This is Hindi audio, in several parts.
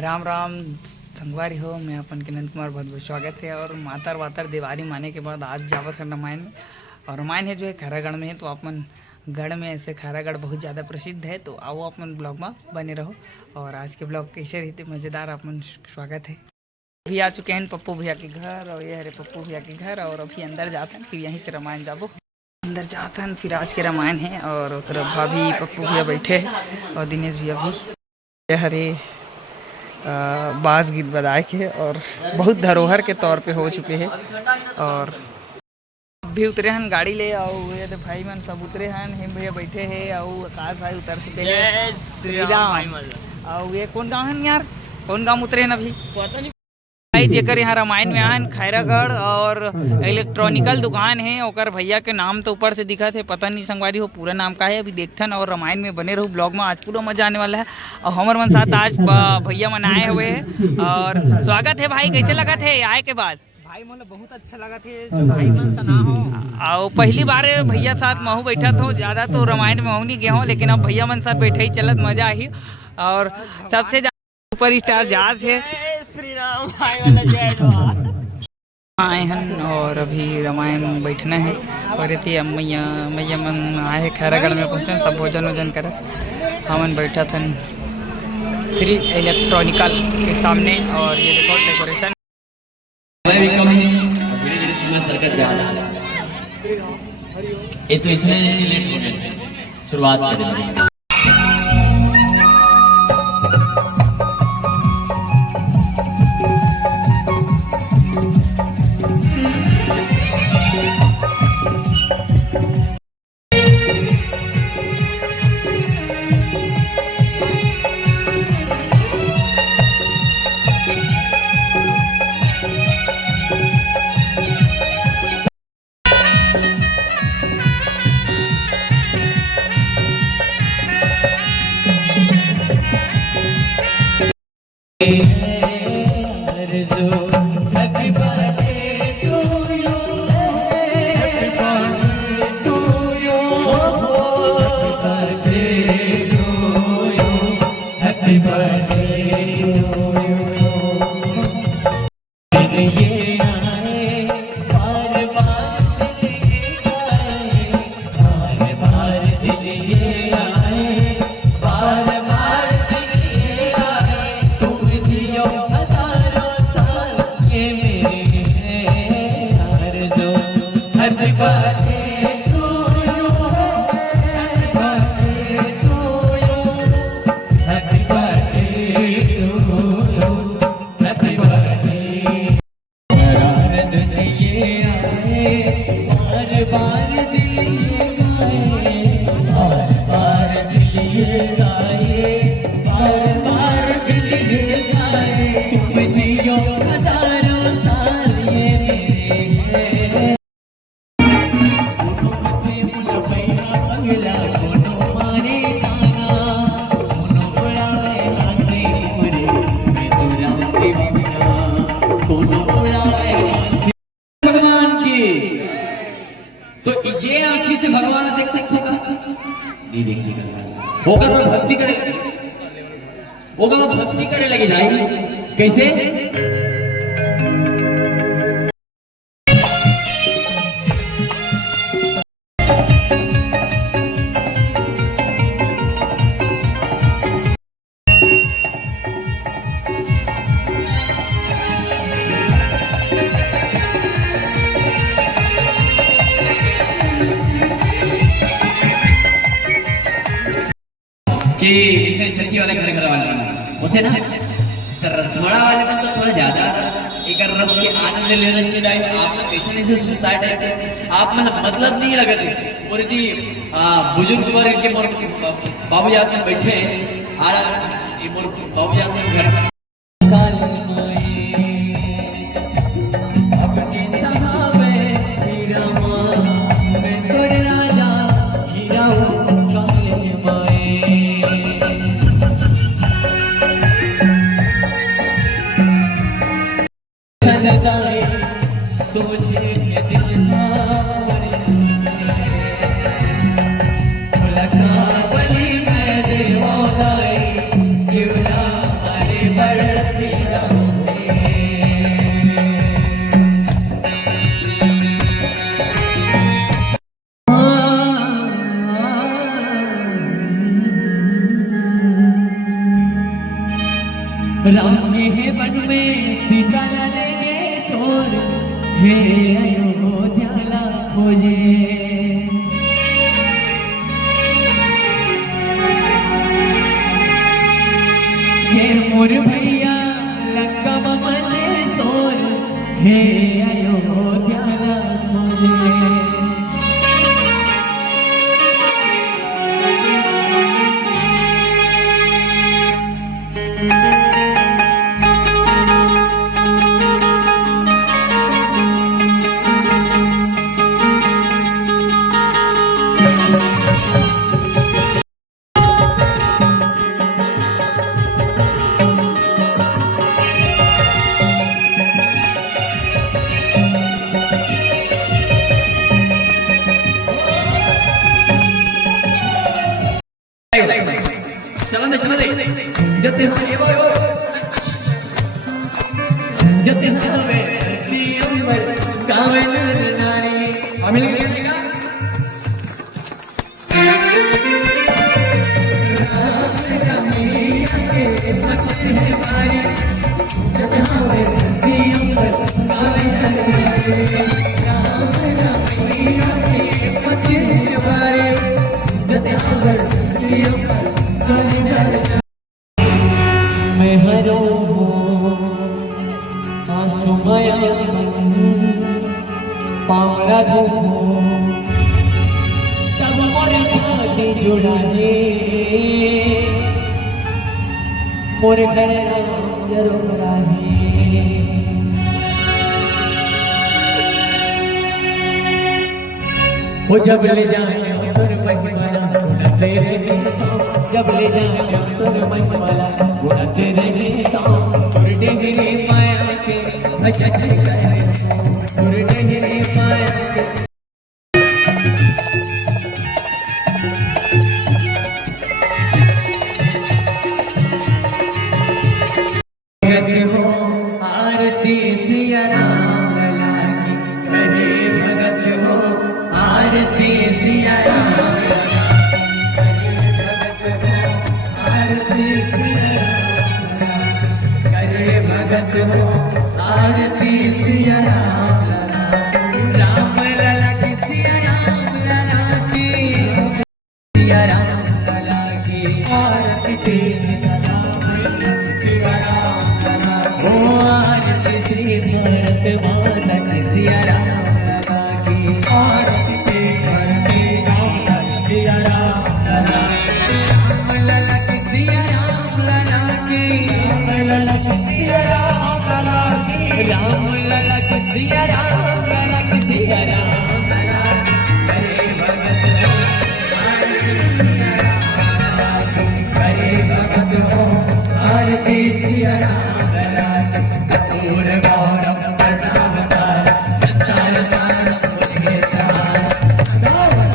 राम राम संगवारी हो। मैं अपन के नंद कुमार बहुत बहुत स्वागत है। और मातर वातर दिवाली माने के बाद आज जावत है रामायण में। और रामायण है जो है खैरागढ़ में है। तो अपन गढ़ में ऐसे खैरागढ़ बहुत ज़्यादा प्रसिद्ध है। तो आओ अपन ब्लॉग में बने रहो। और आज के ब्लॉग कैसे रहते मज़ेदार अपन स्वागत है। अभी आ चुके हैं पप्पू भैया के घर। और ये हरे पप्पू भैया के घर। और अभी अंदर जाते हैं, फिर यहीं से रामायण जाबो। अंदर जाते हैं, फिर आज के रामायण है। और भाभी पप्पू भैया बैठे और दिनेश भैया भी हरे बास गीत बजाए के। और बहुत धरोहर के तौर पे हो चुके हैं। और भी उतरे हन गाड़ी ले। और ये भाई मन सब उतरे हन। हिम भैया बैठे हैं। और आकाश भाई उतर चुके हैं। श्री राम। और ये कौन गाँव है यार, कौन गाँव उतरे हैं अभी पता नहीं भाई। जेकर यहाँ रामायण में आन खैरागढ़ और इलेक्ट्रॉनिकल दुकान है। और भैया के नाम तो ऊपर से दिखा थे, पता नहीं संगवारी हो पूरा नाम का है। अभी देखथन और रामायण में बने रहो ब्लॉग में। आज पूरा मजा आने वाला है। और हमारे मन साथ आज भैया मन आए हुए हैं। और स्वागत है भाई, कैसे लगा थे आए के बाद? भाई मन बहुत अच्छा लगा थे जो भाई मन सना हो। और पहली बार भैया साथ महू बैठा था। ज़्यादा तो रामायण में महू नहीं गया हूँ, लेकिन अब भैया मन साथ बैठे ही चलत मजा आई। और सबसे सुपर स्टार जहाज है श्री राम भाई वाला जय आए हैं। और अभी रामायण बैठना है। और ये मैया मैया मन आए खैरागढ़ में पहुँचे, सब भोजन वोजन कर हमन बैठा था श्री इलेक्ट्रॉनिकल के सामने। और ये देखो डेकोरेशन ये तो इसमें लेट हो गया शुरुआत करने। तो ये आंखी से भगवान देख सकेगा नहीं देख सकेगा। होगा तो भक्ति करे, होगा तो भक्ति करे लगे जाएगी कैसे। कि इसे छठी वाले घर वाले होते ना, तो रसमड़ा वाले में तो थोड़ा ज्यादा एक रस के आनंद लेना चाहिए। आप कैसे नहीं से सोसाइटी आप मतलब नहीं लगे पूरी थी बुजुर्ग वर्ग के मोर बाबू याद में बैठे आ ये मोर बाबू याद में घर बलि में देवो दाई शिवला बलि पर राम के है वन में सीता ला लेंगे चोर हे अयोध्या ला खोजे ये मोर भैया लंका मचे सोर हे अयोध्या ला खोजे चला दे जते हाँ ये वो जते हाँ वे दियंबर कावे नारी अमिल के लिखा जते हाँ वे दियंबर कावे नारी जते हाँ वे दियंबर मैं हरो आंसुमया पावला धो तब मोरे छाती जुड़ाने मोरे घर जरूर राहे वो जब ले जाए तुर मनवाला उड़ते रहे जब ले जाए तुर मनवाला उड़ते रहे तुर डेगरे माया के अच्छा तुर डेगरे माया के भगत हो आरती सिया राम लला की करे भगत हो आरती सिया राम करे भगत हो आरती सिया राम राम लला की सिया राम लला की सिया राम लला की आरती सिया राम लला हो आरती श्री भरत माता की सिया राम लला की आरती सिया राम लला लला की सिया राम लला की लला की सिया राम लला की राम लला की सिया राम लला की सिया राम लला करे भगत हो करे भगत हो आरती सिया राम लला कपूर गौरव प्रणामकार संसार सार मुझे सहार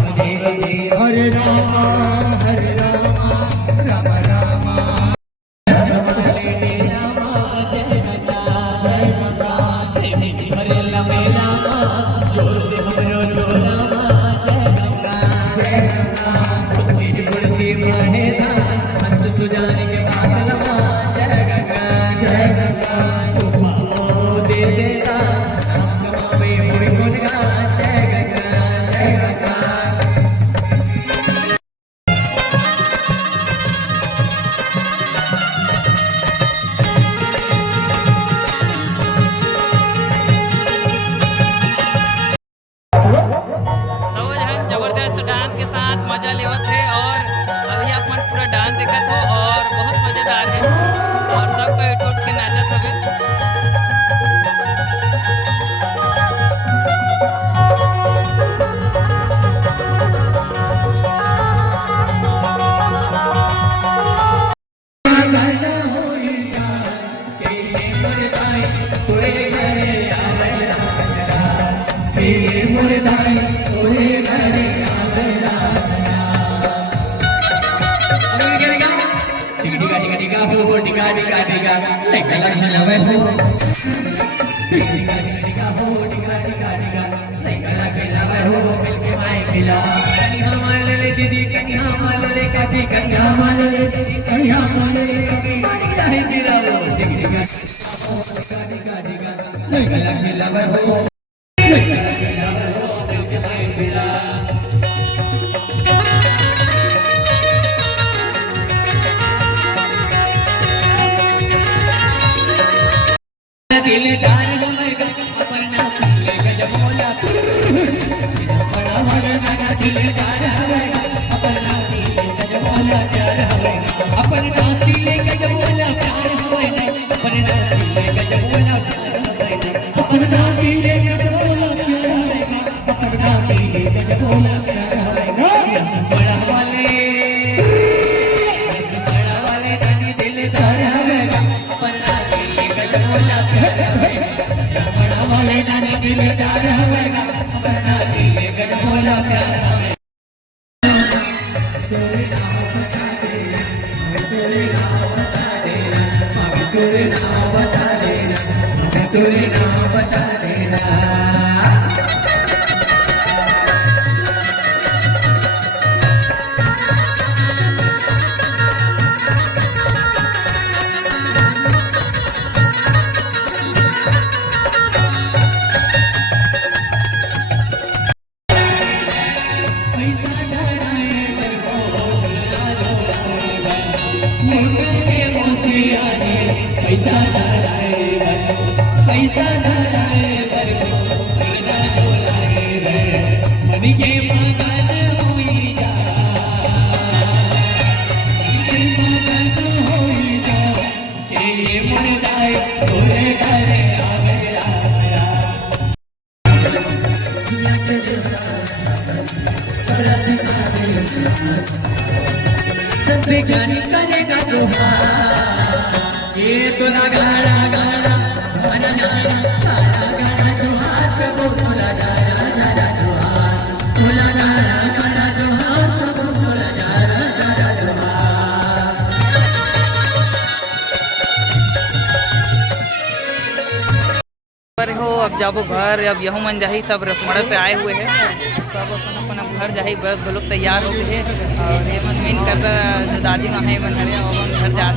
हरे राम हरे राम राम राम सुजाने के बाद जय गंगा जय गंगा दे देता जय गंगा जय गंगा जबरदस्त डांस के साथ मजा लेवत है और अभी अपन पूरा डांस देखत हो और बहुत मजेदार है और सब कोई उठ उठ के नाचत हवे। डिगा डिगा लइका ला खिलावे हो डिगा डिगा हो डिगा डिगा डिगा लइका ला खिलावे हो मिलके माए खिला कन्या माल ले दीदी कन्या माल ले काकी कन्या माल ले दीदी कन्या माल ले काकी डिगा है गिरा वो डिगा डिगा डिगा लइका ला खिलावे हो लइका ला खिलावे हो मिलके माए खिला दिलदार होगा अपना गजमोला बड़ा होगा दिलदार होगा अपना गजमोला प्यार होगा अपना दिल गजमोला प्यार होगा अपना दिल गजमोला प्यार होगा अपना दिल गजमोला प्यार होगा अपना दिल गजमोला प्यार होगा बड़ा वाले दानी दिलदार होगा अपना दिल गजमोला बड़ा वाले नानी दिलदार होगा अपना दिल गजमोला प्यार होगा तेरे नाम बता दे तेरे नाम बता दे तेरे नाम बता दे तेरे नाम बता देना पैसा धराए मन के मगन होई जा ये मुर्दाए तोरे घरे आ गया वैज्ञानिक करेगा जोहार ये तो ना गाड़ा गाड़ा गाड़ा गाड़ा जोहार पे बोला गाड़ा गाड़ा जोहार बोला गाड़ा गाड़ा जोहार पे बोला गाड़ा गाड़ा जोहार हो। अब जाबो घर, अब यहूँ मन जाही सब रसमड़ा से आए हुए हैं, सब अपन अपन घर जाही, बस लोग तैयार हो गए हैं और ये मन मेन कर दादी माँ है मन हरे घर जा